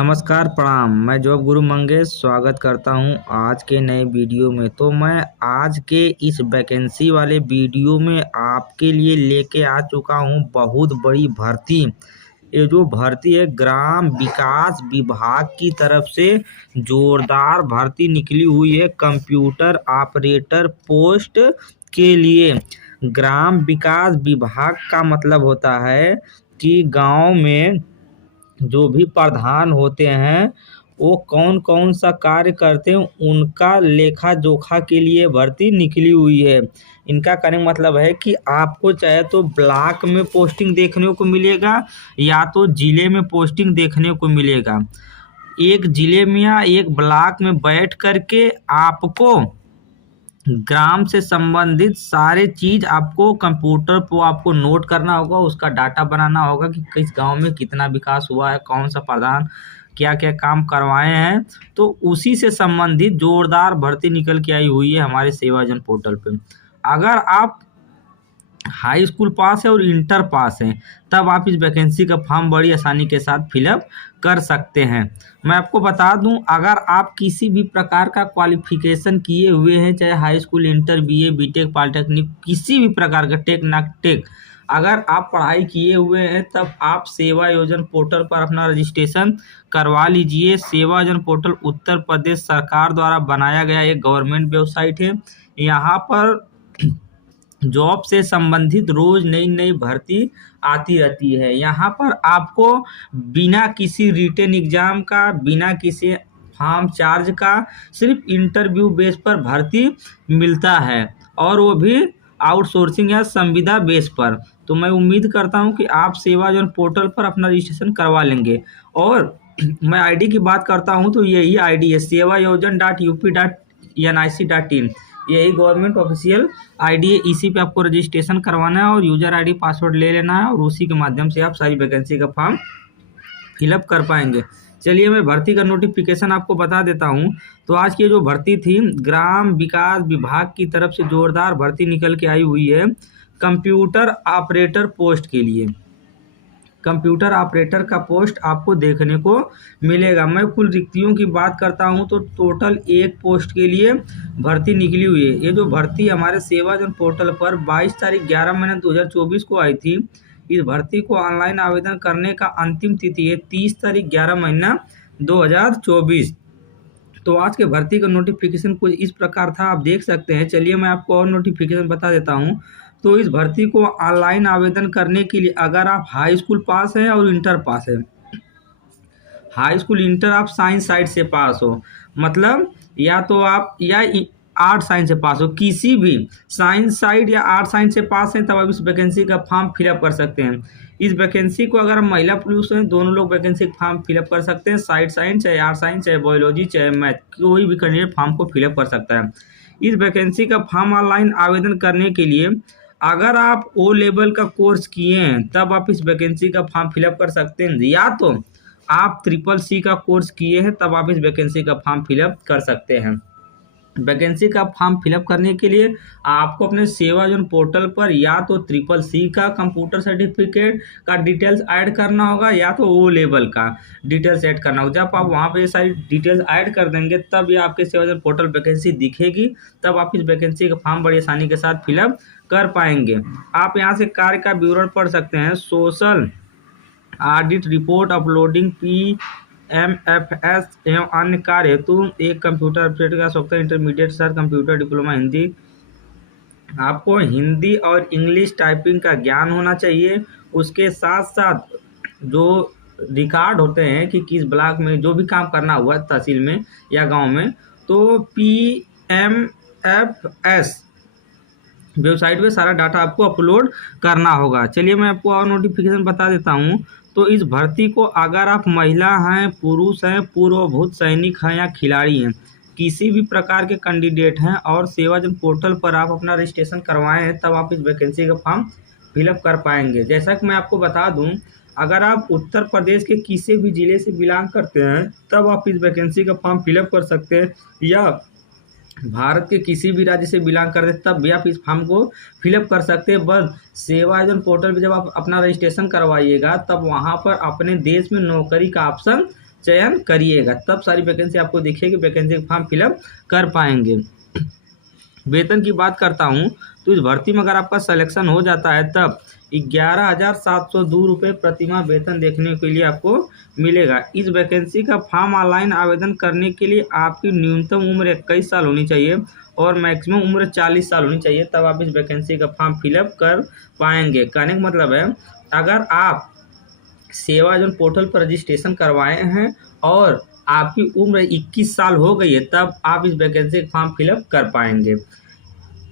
नमस्कार प्रणाम। मैं जॉब गुरु मंगेश स्वागत करता हूं आज के नए वीडियो में। तो मैं आज के इस वैकेंसी वाले वीडियो में आपके लिए लेके आ चुका हूं बहुत बड़ी भर्ती। ये जो भर्ती है ग्राम विकास विभाग की तरफ से जोरदार भर्ती निकली हुई है कंप्यूटर ऑपरेटर पोस्ट के लिए। ग्राम विकास विभाग का मतलब होता है कि गांव में जो भी प्रधान होते हैं वो कौन कौन सा कार्य करते हैं उनका लेखा जोखा के लिए भर्ती निकली हुई है। इनका कहने का मतलब है कि आपको चाहे तो ब्लॉक में पोस्टिंग देखने को मिलेगा या तो जिले में पोस्टिंग देखने को मिलेगा। एक जिले में या एक ब्लॉक में बैठ करके आपको ग्राम से संबंधित सारे चीज आपको कंप्यूटर पर आपको नोट करना होगा, उसका डाटा बनाना होगा कि किस गांव में कितना विकास हुआ है, कौन सा प्रधान क्या क्या काम करवाए हैं। तो उसी से संबंधित जोरदार भर्ती निकल के आई हुई है हमारे सेवाजन पोर्टल पे। अगर आप हाई स्कूल पास है और इंटर पास है तब आप इस वैकेंसी का फॉर्म बड़ी आसानी के साथ फिलअप कर सकते हैं। मैं आपको बता दूं, अगर आप किसी भी प्रकार का क्वालिफिकेशन किए हुए हैं, चाहे high school, inter, BA, BTech, polytechnic, किसी भी प्रकार का टेक ना टेक, अगर आप पढ़ाई किए हुए हैं तब आप सेवा योजन पोर्टल पर अपना रजिस्ट्रेशन करवा लीजिए। सेवा योजन पोर्टल उत्तर प्रदेश सरकार द्वारा बनाया गया एक गवर्नमेंट वेबसाइट है। यहाँ पर जॉब से संबंधित रोज नई नई भर्ती आती रहती है। यहाँ पर आपको बिना किसी रिटन एग्जाम का, बिना किसी फॉर्म चार्ज का, सिर्फ इंटरव्यू बेस पर भर्ती मिलता है और वो भी आउटसोर्सिंग या संविदा बेस पर। तो मैं उम्मीद करता हूँ कि आप सेवा जोन पोर्टल पर अपना रजिस्ट्रेशन करवा लेंगे। और मैं आईडी की बात करता हूँ तो यही आईडी है sevayojan.up.nic.in। यही गवर्नमेंट ऑफिशियल आईडी है, इसी पे आपको रजिस्ट्रेशन करवाना है और यूजर आईडी पासवर्ड ले लेना है और उसी के माध्यम से आप सारी वैकेंसी का फॉर्म फिलअप कर पाएंगे। चलिए मैं भर्ती का नोटिफिकेशन आपको बता देता हूं। तो आज की जो भर्ती थी ग्राम विकास विभाग की तरफ से जोरदार भर्ती निकल के आई हुई है कंप्यूटर ऑपरेटर पोस्ट के लिए। कंप्यूटर ऑपरेटर का पोस्ट आपको देखने को मिलेगा। मैं कुल रिक्तियों की बात करता हूं तो टोटल एक पोस्ट के लिए भर्ती निकली हुई है। ये जो भर्ती हमारे सेवाजन पोर्टल पर 22 तारीख 11 महीने 2024 को आई थी। इस भर्ती को ऑनलाइन आवेदन करने का अंतिम तिथि है 30 तारीख 11 महीना 2024। तो आज के भर्ती का नोटिफिकेशन कुछ इस प्रकार था, आप देख सकते हैं। चलिए मैं आपको और नोटिफिकेशन बता देता हूँ। तो इस भर्ती को ऑनलाइन आवेदन करने के लिए अगर आप हाई स्कूल पास हैं और इंटर पास है, हाई स्कूल इंटर आप साइंस साइड से पास हो, मतलब या तो आप या आर्ट साइंस से पास हो, किसी भी साइंस साइड या आर्ट साइंस से पास हैं तब आप इस वैकेंसी का फॉर्म फिलअप कर सकते हैं। इस वैकेंसी को अगर महिला पुरुष हैं दोनों लोग वैकेंसी का फॉर्म फिलअप कर सकते हैं। साइड साइंस चाहे आर्ट साइंस चाहे बायोलॉजी चाहे मैथ, कोई भी कैंडिडेट फॉर्म को फिलअप कर सकता है। इस वैकेंसी का फॉर्म ऑनलाइन आवेदन करने के लिए अगर आप ओ लेवल का कोर्स किए हैं तब आप इस वैकेंसी का फॉर्म फिलअप कर सकते हैं, या तो आप CCC का कोर्स किए हैं तब आप इस वैकेंसी का फॉर्म फिलअप कर सकते हैं। वैकेंसी का फॉर्म फिलअप करने के लिए आपको अपने सेवाजन पोर्टल पर या तो CCC का कंप्यूटर सर्टिफिकेट का डिटेल्स ऐड करना होगा या तो ओ लेवल का डिटेल्स ऐड करना होगा। जब आप वहां पे सारी डिटेल्स ऐड कर देंगे तब ये आपके सेवाजन पोर्टल वैकेंसी दिखेगी, तब आप इस वैकेंसी का फॉर्म बड़ी आसानी के साथ फिलअप कर पाएंगे। आप यहाँ से कार्य का विवरण पढ़ सकते हैं। Social audit report uploading PMFS एवं अन्य कार्य हेतु एक कंप्यूटर ऑपरेटर का आवश्यकता। Intermediate sir computer diploma Hindi. आपको हिंदी और इंग्लिश टाइपिंग का ज्ञान होना चाहिए। उसके साथ साथ जो रिकॉर्ड होते हैं कि किस ब्लॉक में जो भी काम करना हुआ तहसील में या गांव में, तो PMFS वेबसाइट पे सारा डाटा आपको अपलोड करना होगा। चलिए मैं आपको और नोटिफिकेशन बता देता हूँ। तो इस भर्ती को अगर आप महिला हैं, पुरुष हैं, पूर्वभूत सैनिक हैं या खिलाड़ी हैं, किसी भी प्रकार के कैंडिडेट हैं और सेवाजन पोर्टल पर आप अपना रजिस्ट्रेशन करवाए हैं तब आप इस वैकेंसी का फॉर्म फिलअप कर पाएंगे। जैसा कि मैं आपको बता दूं, अगर आप उत्तर प्रदेश के किसी भी जिले से बिलोंग करते हैं तब आप इस वैकेंसी का फॉर्म फिलअप कर सकते हैं, या भारत के किसी भी राज्य से बिलोंग करते तब भी आप इस फॉर्म को फिलअप कर सकते हैं। बस सेवायोजन पोर्टल पे जब आप अपना रजिस्ट्रेशन करवाइएगा तब वहां पर अपने देश में नौकरी का ऑप्शन चयन करिएगा, तब सारी वैकेंसी आपको दिखेगी, वैकेंसी का फॉर्म फिलअप कर पाएंगे। वेतन की बात करता हूँ तो इस भर्ती में अगर आपका सिलेक्शन हो जाता है तब 11,702 रुपये प्रतिमाह वेतन देखने के लिए आपको मिलेगा। इस वैकेंसी का फॉर्म ऑनलाइन आवेदन करने के लिए आपकी न्यूनतम उम्र 21 साल होनी चाहिए और मैक्सिमम उम्र 40 साल होनी चाहिए, तब आप इस वैकेंसी का फॉर्म फिलअप कर पाएंगे। कहने का मतलब है, अगर आप सेवा योजना पोर्टल पर रजिस्ट्रेशन करवाए हैं और आपकी उम्र 21 साल हो गई है, तब आप इस वैकेंसी का फॉर्म फिलअप कर पाएंगे।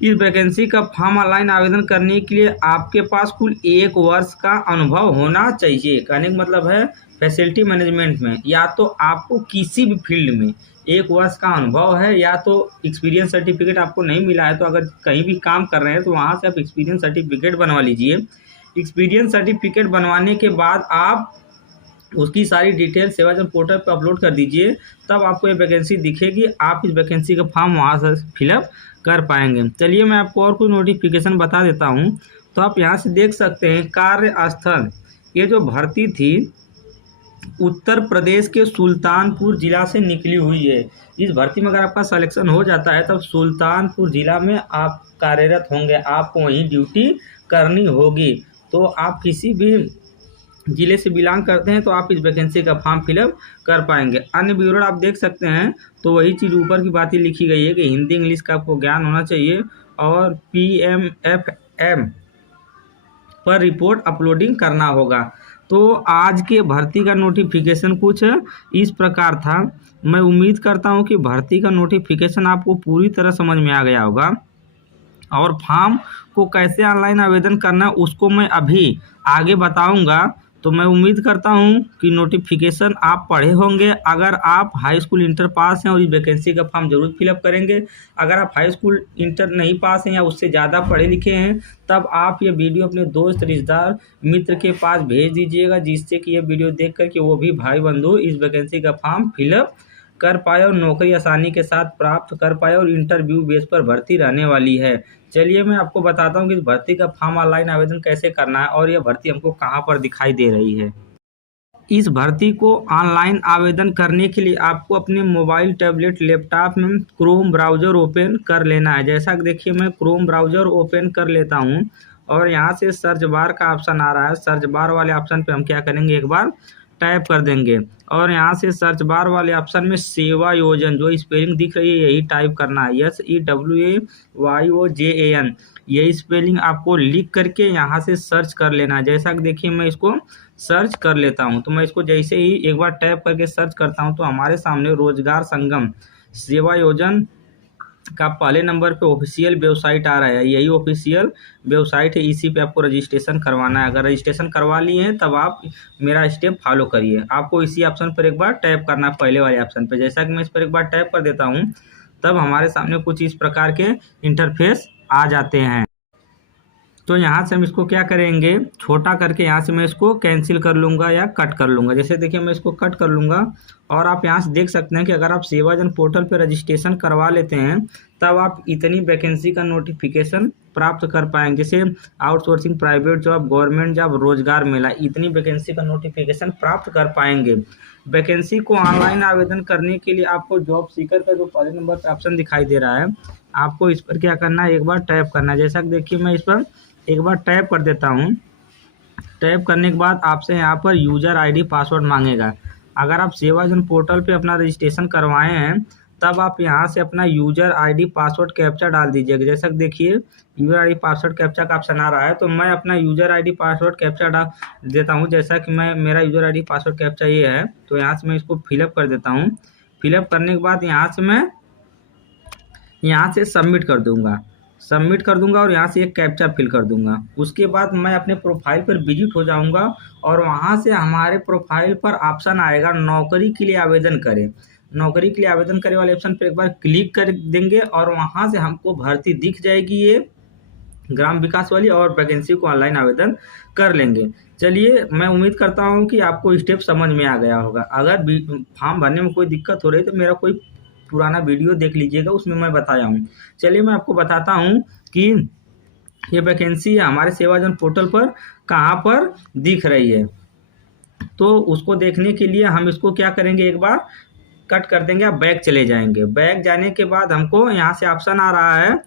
इस वैकेंसी का फॉर्म ऑनलाइन आवेदन करने के लिए आपके पास कुल 1 वर्ष का अनुभव होना चाहिए। कहने का मतलब है, फैसिलिटी मैनेजमेंट में या तो आपको किसी भी फील्ड में 1 वर्ष का अनुभव है, या तो एक्सपीरियंस सर्टिफिकेट आपको नहीं मिला है, तो अगर कहीं भी काम कर रहे हैं तो वहाँ से आप एक्सपीरियंस सर्टिफिकेट बनवा लीजिए। एक्सपीरियंस सर्टिफिकेट बनवाने के बाद आप उसकी सारी डिटेल सेवा जन पोर्टल पर अपलोड कर दीजिए, तब आपको ये वैकेंसी दिखेगी, आप इस वैकेंसी का फॉर्म वहाँ से फिलअप कर पाएंगे। चलिए मैं आपको और कुछ नोटिफिकेशन बता देता हूँ। तो आप यहाँ से देख सकते हैं, कार्यस्थल, ये जो भर्ती थी उत्तर प्रदेश के सुल्तानपुर जिला से निकली हुई है। इस भर्ती में अगर आपका सिलेक्शन हो जाता है तब सुल्तानपुर जिला में आप कार्यरत होंगे, आपको वहीं ड्यूटी करनी होगी। तो आप किसी भी जिले से बिलोंग करते हैं तो आप इस वैकेंसी का फॉर्म फिलअप कर पाएंगे। अन्य विवरण आप देख सकते हैं, तो वही चीज़ ऊपर की बातें लिखी गई है कि हिंदी इंग्लिश का आपको ज्ञान होना चाहिए और PMFM पर रिपोर्ट अपलोडिंग करना होगा। तो आज के भर्ती का नोटिफिकेशन कुछ इस प्रकार था। मैं उम्मीद करता हूं कि भर्ती का नोटिफिकेशन आपको पूरी तरह समझ में आ गया होगा और फॉर्म को कैसे ऑनलाइन आवेदन करना उसको मैं अभी आगे बताऊंगा। तो मैं उम्मीद करता हूं कि नोटिफिकेशन आप पढ़े होंगे। अगर आप हाई स्कूल इंटर पास हैं और इस वैकेंसी का फॉर्म जरूर फिलअप करेंगे। अगर आप हाई स्कूल इंटर नहीं पास हैं या उससे ज़्यादा पढ़े लिखे हैं, तब आप ये वीडियो अपने दोस्त, रिश्तेदार, मित्र के पास भेज दीजिएगा, जिससे कि ये वीडियो देख कर के वो भी भाई बंधु इस वैकेंसी का फॉर्म फिलअप कर पाए और नौकरी आसानी के साथ प्राप्त कर पाए और इंटरव्यू बेस पर भर्ती रहने वाली है। चलिए मैं आपको बताता हूँ कि इस भर्ती का फॉर्म ऑनलाइन आवेदन कैसे करना है और यह भर्ती हमको कहाँ पर दिखाई दे रही है। इस भर्ती को ऑनलाइन आवेदन करने के लिए आपको अपने मोबाइल, टैबलेट, लैपटॉप में क्रोम ब्राउज़र ओपन कर लेना है। जैसा कि देखिए मैं क्रोम ब्राउज़र ओपन कर लेता हूँ और यहाँ से सर्च बार का ऑप्शन आ रहा है। सर्च बार वाले ऑप्शन पे हम क्या करेंगे, एक बार टाइप कर देंगे और यहाँ से सर्च बार वाले ऑप्शन में सेवा योजन, जो स्पेलिंग दिख रही है यही टाइप करना है, SEWAYOJAN। यही स्पेलिंग आपको लिख करके यहाँ से सर्च कर लेना है। जैसा कि देखिए मैं इसको सर्च कर लेता हूँ। तो मैं इसको जैसे ही एक बार टैप करके सर्च करता हूँ तो हमारे सामने रोजगार संगम सेवा योजन का पहले नंबर पे ऑफिशियल वेबसाइट आ रहा है। यही ऑफिशियल वेबसाइट है, इसी पे आपको रजिस्ट्रेशन करवाना है। अगर रजिस्ट्रेशन करवा लिए हैं तब आप मेरा स्टेप फॉलो करिए। आपको इसी ऑप्शन पर एक बार टैप करना है, पहले वाले ऑप्शन पे। जैसा कि मैं इस पर एक बार टैप कर देता हूँ तब हमारे सामने कुछ इस प्रकार के इंटरफेस आ जाते हैं। तो यहाँ से हम इसको क्या करेंगे, छोटा करके यहाँ से मैं इसको कैंसिल कर लूँगा या कट कर लूँगा। जैसे देखिए मैं इसको कट कर लूँगा और आप यहाँ से देख सकते हैं कि अगर आप सेवाजन पोर्टल पर रजिस्ट्रेशन करवा लेते हैं तब आप इतनी वैकेंसी का नोटिफिकेशन प्राप्त कर पाएंगे। जैसे outsourcing, private job, government job, रोजगार मेला, इतनी वैकेंसी का नोटिफिकेशन प्राप्त कर पाएंगे। वैकेंसी को ऑनलाइन आवेदन करने के लिए आपको जॉब सीकर का जो पहले नंबर पर ऑप्शन दिखाई दे रहा है, आपको इस पर क्या करना है, एक बार टैप करना है। जैसा कि देखिए मैं इस पर एक बार टैप कर देता हूँ। टैप करने के बाद आपसे यहाँ पर यूज़र आईडी पासवर्ड मांगेगा। अगर आप सेवाजन पोर्टल पे अपना रजिस्ट्रेशन करवाए हैं तब आप यहाँ से अपना यूज़र आईडी पासवर्ड कैप्चा डाल दीजिएगा। जैसा कि देखिए यूज़र आईडी पासवर्ड कैप्चा का ऑप्शन आ रहा है, तो मैं अपना यूज़र आईडी पासवर्ड कैप्चा डाल देता हूँ। जैसा कि मेरा यूज़र आईडी पासवर्ड कैप्चा ये है, तो यहाँ से मैं इसको फिलअप कर देता हूँ। फिलअप करने के बाद यहाँ से मैं सबमिट कर दूंगा और यहाँ से एक कैप्चा फिल कर दूंगा। उसके बाद मैं अपने प्रोफाइल पर विजिट हो जाऊंगा और वहाँ से हमारे प्रोफाइल पर ऑप्शन आएगा नौकरी के लिए आवेदन करें। नौकरी के लिए आवेदन करें वाले ऑप्शन पर एक बार क्लिक कर देंगे और वहाँ से हमको भर्ती दिख जाएगी, ये ग्राम विकास वाली, और वैकेंसी को ऑनलाइन आवेदन कर लेंगे। चलिए मैं उम्मीद करता हूँ कि आपको स्टेप समझ में आ गया होगा। अगर फॉर्म भरने में कोई दिक्कत हो रही है तो मेरा कोई पुराना वीडियो देख लीजिएगा, उसमें मैं बताया हूँ। चलिए मैं आपको बताता हूँ कि ये वैकेंसी हमारे सेवाजन पोर्टल पर कहाँ पर दिख रही है। तो उसको देखने के लिए हम इसको क्या करेंगे, एक बार कट कर देंगे, आप बैक चले जाएंगे। बैक जाने के बाद हमको यहाँ से ऑप्शन आ रहा है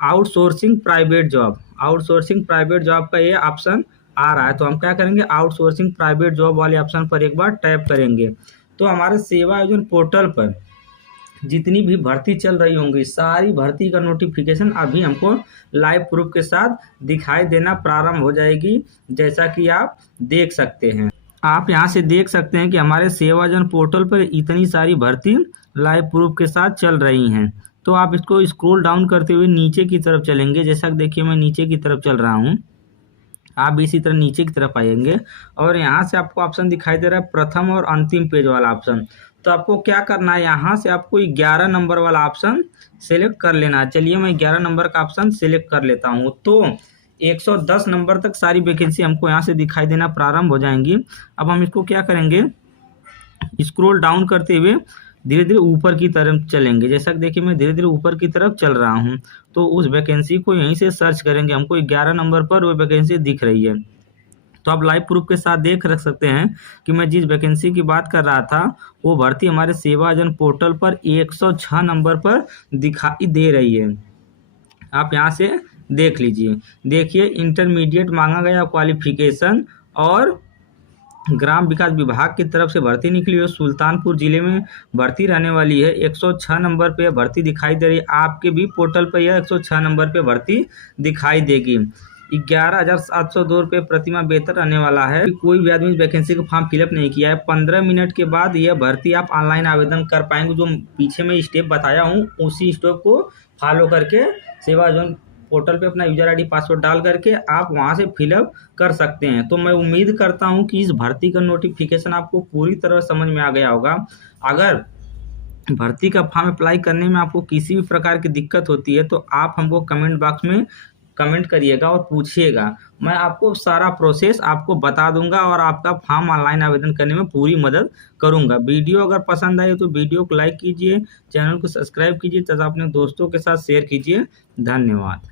outsourcing private job. Outsourcing private job का ये ऑप्शन आ रहा है, तो हम क्या करेंगे, आउटसोर्सिंग प्राइवेट जॉब वाले ऑप्शन पर एक बार टैप करेंगे। तो हमारे सेवा आयोजन पोर्टल पर जितनी भी भर्ती चल रही होंगी, सारी भर्ती का नोटिफिकेशन अभी हमको लाइव प्रूफ के साथ दिखाई देना प्रारंभ हो जाएगी, जैसा कि आप देख सकते हैं। आप यहाँ से देख सकते हैं कि हमारे सेवाजन पोर्टल पर इतनी सारी भर्ती लाइव प्रूफ के साथ चल रही हैं। तो आप इसको स्क्रॉल डाउन करते हुए नीचे की तरफ चलेंगे, जैसा कि देखिए मैं नीचे की तरफ चल रहा हूँ, आप भी इसी तरह नीचे की तरफ आएंगे और यहाँ से आपको ऑप्शन दिखाई दे रहा है प्रथम और अंतिम पेज वाला ऑप्शन। तो आपको क्या करना है, यहाँ से आपको 11 नंबर वाला ऑप्शन सेलेक्ट कर लेना है। चलिए मैं 11 नंबर का ऑप्शन सेलेक्ट कर लेता हूँ। तो 110 नंबर तक सारी वैकेंसी हमको यहाँ से दिखाई देना प्रारंभ हो जाएंगी। अब हम इसको क्या करेंगे, स्क्रॉल डाउन करते हुए धीरे धीरे ऊपर की तरफ चलेंगे। जैसा कि देखिए मैं धीरे धीरे ऊपर की तरफ चल रहा हूँ, तो उस वैकेंसी को यहीं से सर्च करेंगे। हमको 11 नंबर पर वो वैकेंसी दिख रही है। तो आप लाइव प्रूफ के साथ देख रख सकते हैं कि मैं जिस वैकेंसी की बात कर रहा था वो भर्ती हमारे सेवाजन पोर्टल पर 106 नंबर पर दिखाई दे रही है। आप यहाँ से देख लीजिए, देखिए इंटरमीडिएट मांगा गया क्वालिफिकेशन और ग्राम विकास विभाग की तरफ से भर्ती निकली है। सुल्तानपुर जिले में भर्ती रहने वाली है। 106 नंबर पे भर्ती दिखाई दे रही है। आपके भी पोर्टल पर यह 106 नंबर पे भर्ती दिखाई देगी। 11,702 रुपये प्रतिमाह वेतन रहने वाला है। कोई भी आदमी वैकेंसी का फॉर्म फिलअप नहीं किया है, 15 मिनट के बाद यह भर्ती आप ऑनलाइन आवेदन कर पाएंगे। जो पीछे में स्टेप बताया हूँ उसी स्टेप को फॉलो करके सेवाजन पोर्टल पे अपना यूजर आईडी पासवर्ड डाल करके आप वहां से फिलअप कर सकते हैं। तो मैं उम्मीद करता हूं कि इस भर्ती का नोटिफिकेशन आपको पूरी तरह समझ में आ गया होगा। अगर भर्ती का फॉर्म अप्लाई करने में आपको किसी भी प्रकार की दिक्कत होती है तो आप हमको कमेंट बॉक्स में कमेंट करिएगा और पूछिएगा। मैं आपको सारा प्रोसेस आपको बता दूंगा और आपका फॉर्म ऑनलाइन आवेदन करने में पूरी मदद करूंगा। वीडियो अगर पसंद आए तो वीडियो को लाइक कीजिए, चैनल को सब्सक्राइब कीजिए तथा अपने दोस्तों के साथ शेयर कीजिए। धन्यवाद।